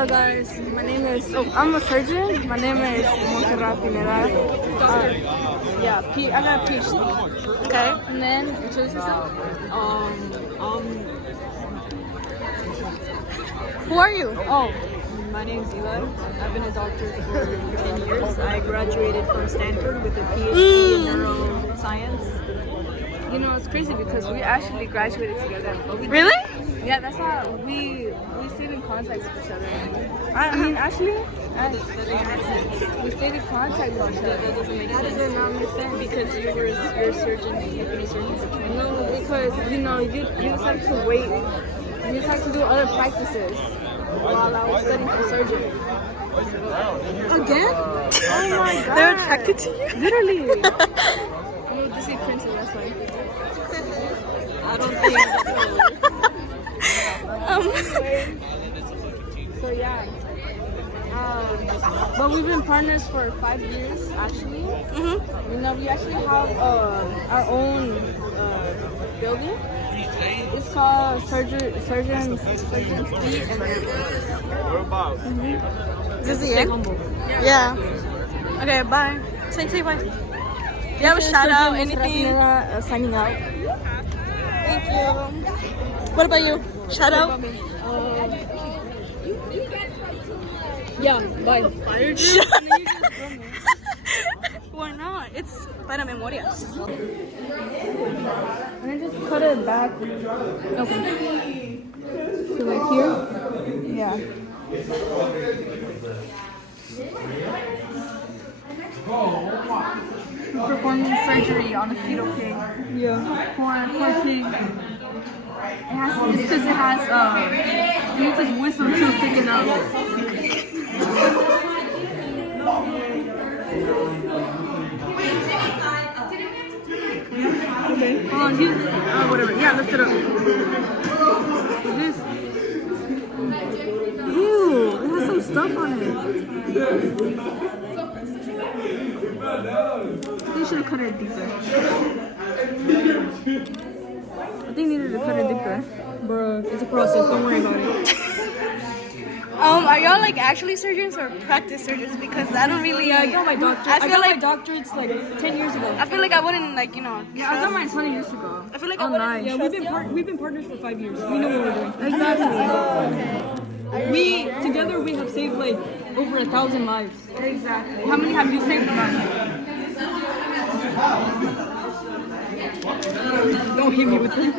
Hello guys, my name is, I'm a surgeon. My name is Montse Eli. Yeah, I got a PhD. Okay. And then, introduce yourself. Who are you? Oh, my name's Eli. I've been a doctor for 10 years. I graduated from Stanford with a PhD in neuroscience. You know, it's crazy because we actually graduated together. But Really? Yeah, that's how we stayed in contact with each other. I mean, actually, we stayed in contact with each other. That doesn't make sense. How does that not make sense? Because you're a surgeon and you've been a surgeon for 20 years. No, because, you know, you just have to wait. You just have to do other practices while I was studying for surgery. Again? Oh my god. They're attracted to you? Literally. You just see Princeton, that's why. I don't think that's So yeah. But we've been partners for 5 years actually. Mm-hmm. You know, we actually have our own building. It's called Surgeon's Feet and Is this the end? Yeah. Okay, bye. Say bye. Do you have a shout out, anything? Signing out. Thank you. What about you? Shout out? Yeah, bye. Why not? It's para memorias. And I just cut it back. Okay. So like here? Yeah. We're performing surgery on a fetal pig. Yeah. Poor pig. It's because it has it needs its wisdom tooth taken out. Okay. Hold on, whatever. Yeah, lift it up. This. Ew, it has some stuff on it. I think you should have cut it deeper. I think you needed to cut it deeper. Bro, it's a process. Don't worry about it. Are y'all like actually surgeons or practice surgeons? Because I don't really. Yeah, I got my doctorate. I feel like my doctorates like 10 years ago. I feel like I wouldn't like Yeah, I got mine 20 years ago. I feel like I wouldn't. Yeah, we've been partners for 5 years. We know what we're doing. Exactly. We have saved like over 1,000 lives. Exactly. How many have you saved from? Don't hit me with that.